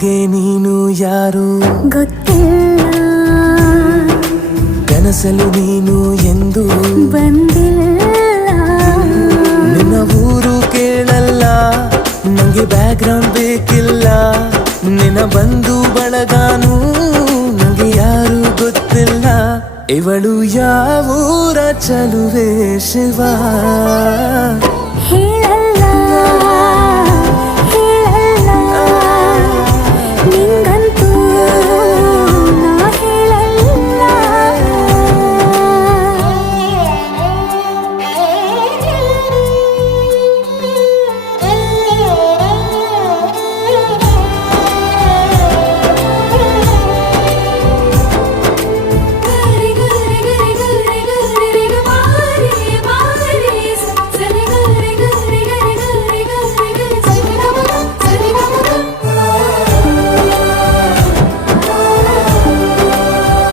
ನನಗೆ ನೀನು ಯಾರು ಗೊತ್ತಿಲ್ಲ, ಕನಸಲು ನೀನು ಎಂದು ಬಂದಿಲ್ಲ. ನಿನ್ನ ಊರು ಕೇಳಲ್ಲ, ನಂಗೆ ಬ್ಯಾಕ್ಗ್ರೌಂಡ್ ಬೇಕಿಲ್ಲ. ನಿನ್ನ ಬಂಧು ಬಳಗಾನು ನಂಗೆ ಯಾರು ಗೊತ್ತಿಲ್ಲ. ಇವಳು ಯಾವೂರ ಚಲುವೆ ಶಿವ.